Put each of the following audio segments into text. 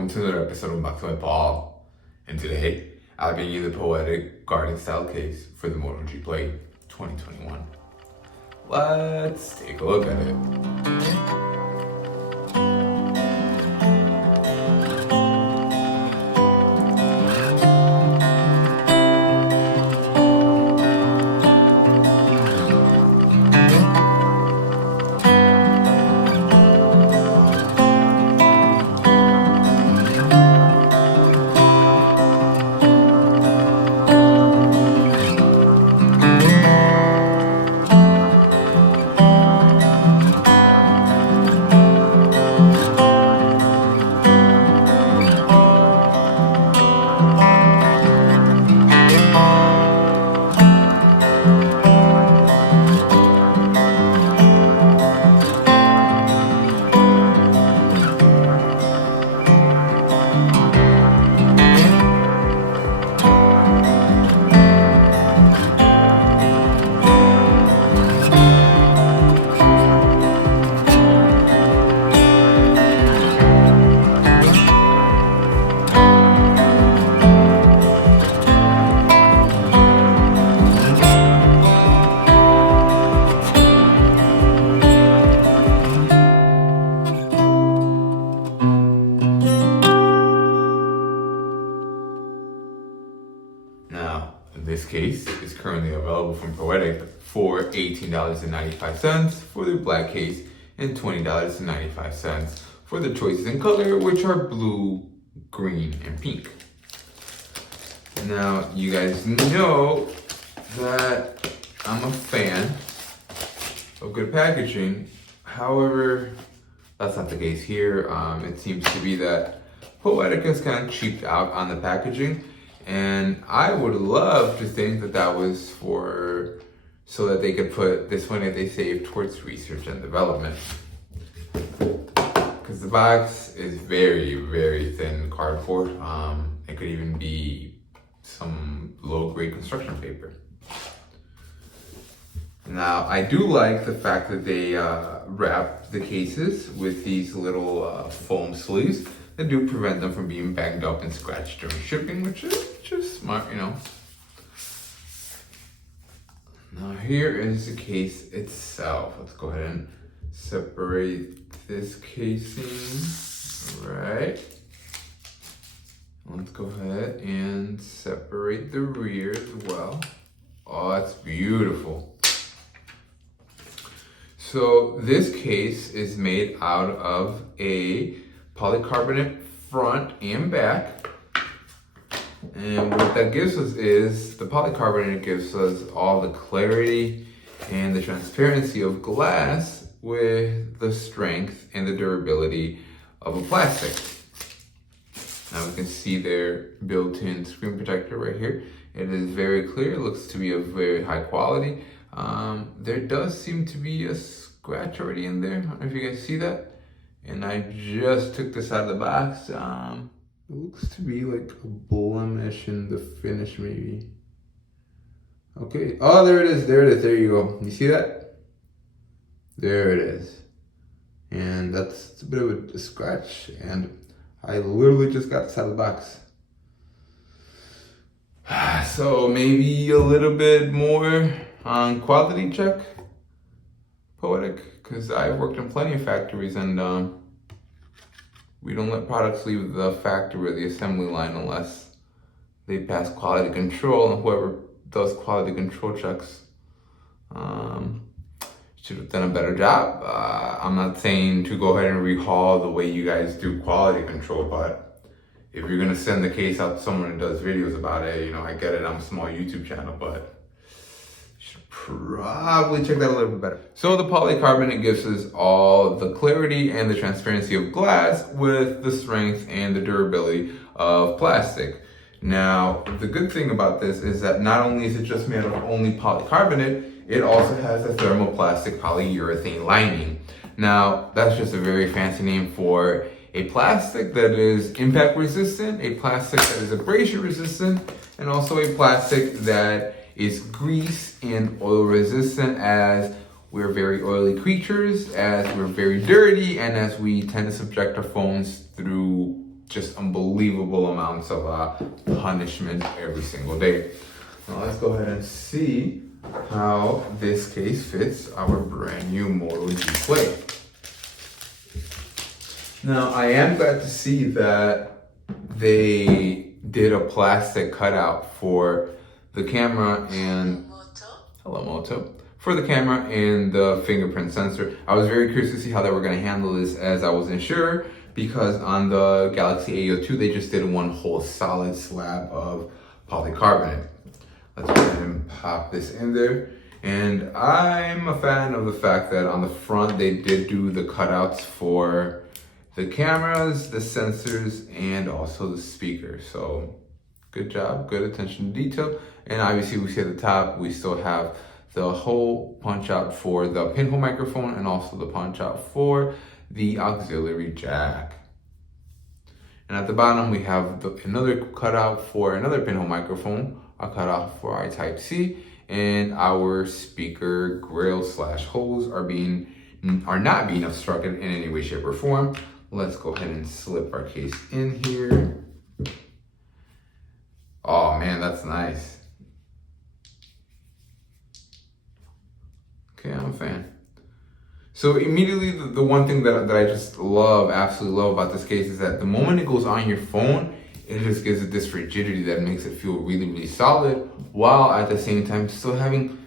welcome to another episode of Back to My Paul. And today, I'll be you the poetic garden style case for the Moto G Plate 2021. Let's take a look at it. Now, this case is currently available from Poetic for $18.95 for the black case and $20.95 for the choices in color, which are blue, green, and pink. Now, you guys know that I'm a fan of good packaging. However, that's not the case here. It seems to be that Poetic has kind of cheaped out on the packaging. And I would love to think that that was so that they could put this money that they saved towards research and development. Because the box is very, very thin cardboard. It could even be some low-grade construction paper. Now, I do like the fact that they wrap the cases with these little foam sleeves that do prevent them from being banged up and scratched during shipping, which is just smart, you know. Now here is the case itself. Let's go ahead and separate this casing, right? Let's go ahead and separate the rear as well. Oh, that's beautiful. So this case is made out of a polycarbonate front and back. And what that gives us is, the polycarbonate gives us all the clarity and the transparency of glass with the strength and the durability of a plastic. Now we can see their built-in screen protector right here. It is very clear, it looks to be of very high quality. There does seem to be a scratch already in there. I don't know if you guys see that. And I just took this out of the box. It looks to be like a blemish in the finish, maybe. Okay. Oh, there it is. There it is. There you go. You see that? There it is. And that's a bit of a scratch. And I literally just got this out of the box. So maybe a little bit more on quality check. Poetic, because I've worked in plenty of factories and we don't let products leave the factory or the assembly line unless they pass quality control, and whoever does quality control checks should have done a better job. I'm not saying to go ahead and rehaul the way you guys do quality control, but if you're gonna send the case out to someone who does videos about it, you know, I get it, I'm a small YouTube channel, but probably check that a little bit better. So the polycarbonate gives us all the clarity and the transparency of glass with the strength and the durability of plastic. Now, the good thing about this is that not only is it just made of only polycarbonate, it also has a thermoplastic polyurethane lining. Now, that's just a very fancy name for a plastic that is impact resistant, a plastic that is abrasion resistant, and also a plastic that is grease and oil resistant, as we're very oily creatures, as we're very dirty, and as we tend to subject our phones through just unbelievable amounts of punishment every single day. Now let's go ahead and see how this case fits our brand new Moto G Plate. Now I am glad to see that they did a plastic cutout for the camera and hello Moto, for the camera and the fingerprint sensor. I was very curious to see how they were going to handle this, as I wasn't sure, because on the Galaxy A02 they just did one whole solid slab of polycarbonate. Let's go ahead and pop this in there. And I'm a fan of the fact that on the front they did do the cutouts for the cameras, the sensors, and also the speaker. So good job, good attention to detail. And obviously we see at the top, we still have the hole punch out for the pinhole microphone and also the punch out for the auxiliary jack. And at the bottom we have another cutout for another pinhole microphone, a cutout for our Type-C, and our speaker grill / holes are not being obstructed in any way, shape, or form. Let's go ahead and slip our case in here. Oh man, that's nice. Okay, I'm a fan. So immediately, the one thing that I just absolutely love about this case is that the moment it goes on your phone, it just gives it this rigidity that makes it feel really, really solid, while at the same time still having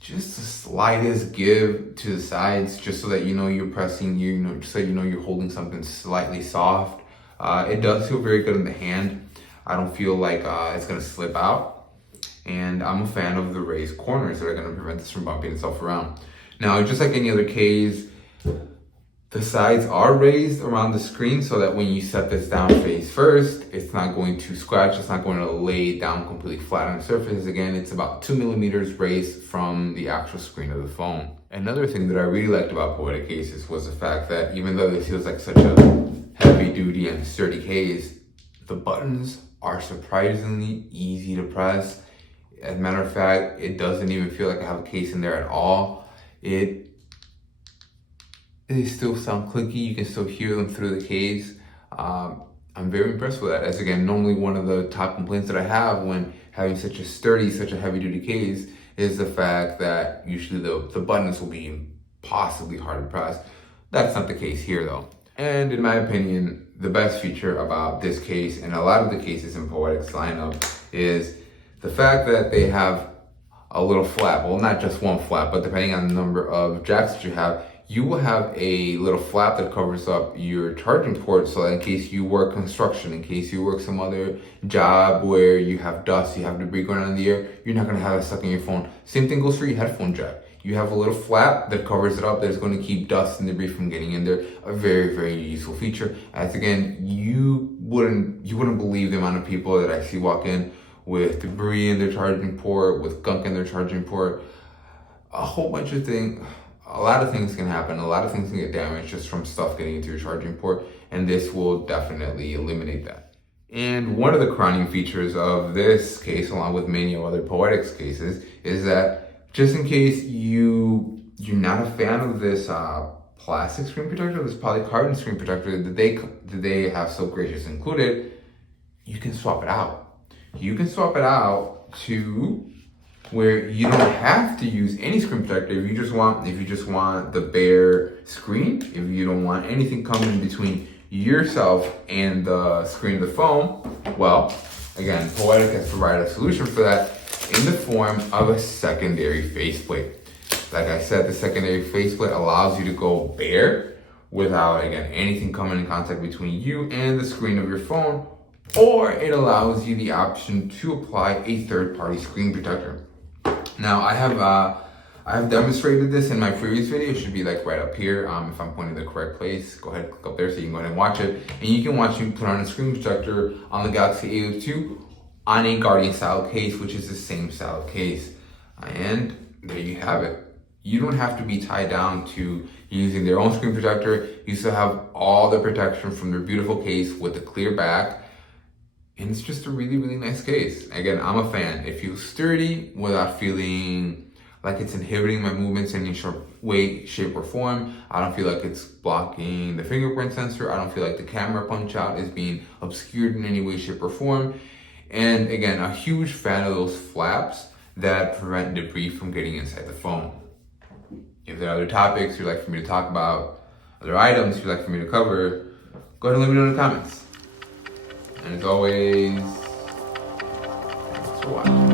just the slightest give to the sides, just so that you know you're pressing, just so you know you're holding something slightly soft. It does feel very good in the hand. I don't feel like it's gonna slip out. And I'm a fan of the raised corners that are gonna prevent this from bumping itself around. Now, just like any other case, the sides are raised around the screen so that when you set this down face first, it's not going to scratch, it's not going to lay down completely flat on the surface. Again, it's about 2 millimeters raised from the actual screen of the phone. Another thing that I really liked about Poetic cases was the fact that even though this feels like such a heavy duty and sturdy case, the buttons are surprisingly easy to press. As a matter of fact, it doesn't even feel like I have a case in there at all. They still sound clicky, you can still hear them through the case. I'm very impressed with that, as again, normally one of the top complaints that I have when having such a sturdy, such a heavy duty case is the fact that usually the buttons will be possibly hard to press. That's not the case here though. And in my opinion, the best feature about this case and a lot of the cases in Poetic's lineup is the fact that they have a little flap. Well, not just one flap, but depending on the number of jacks that you have, you will have a little flap that covers up your charging port, so that in case you work construction, in case you work some other job where you have dust, you have debris going on in the air, you're not gonna have it stuck in your phone. Same thing goes for your headphone jack. You have a little flap that covers it up that's going to keep dust and debris from getting in there. A very, very useful feature. As again, you wouldn't believe the amount of people that I see walk in with debris in their charging port, with gunk in their charging port, a whole bunch of things. A lot of things can happen. A lot of things can get damaged just from stuff getting into your charging port, and this will definitely eliminate that. And one of the crowning features of this case, along with many other Poetics cases, is that just in case you're not a fan of this plastic screen protector, this polycarbonate screen protector that they have so graciously included, you can swap it out. You can swap it out to where you don't have to use any screen protector. If you just want the bare screen, if you don't want anything coming in between yourself and the screen of the phone, well, again, Poetic has provided a solution for that in the form of a secondary faceplate. Like I said, the secondary faceplate allows you to go bare without, again, anything coming in contact between you and the screen of your phone, or it allows you the option to apply a third-party screen protector. Now, I have demonstrated this in my previous video. It should be like right up here. If I'm pointing the correct place, go ahead and click up there so you can go ahead and watch it. And you can watch me put on a screen protector on the Galaxy A02 on a Guardian style case, which is the same style case. And there you have it. You don't have to be tied down to using their own screen protector. You still have all the protection from their beautiful case with the clear back. And it's just a really, really nice case. Again, I'm a fan. It feels sturdy without feeling like it's inhibiting my movements in any way, shape, or form. I don't feel like it's blocking the fingerprint sensor. I don't feel like the camera punch out is being obscured in any way, shape, or form. And again, a huge fan of those flaps that prevent debris from getting inside the phone. If there are other topics you'd like for me to talk about, other items you'd like for me to cover, go ahead and let me know in the comments. And as always, thanks for watching.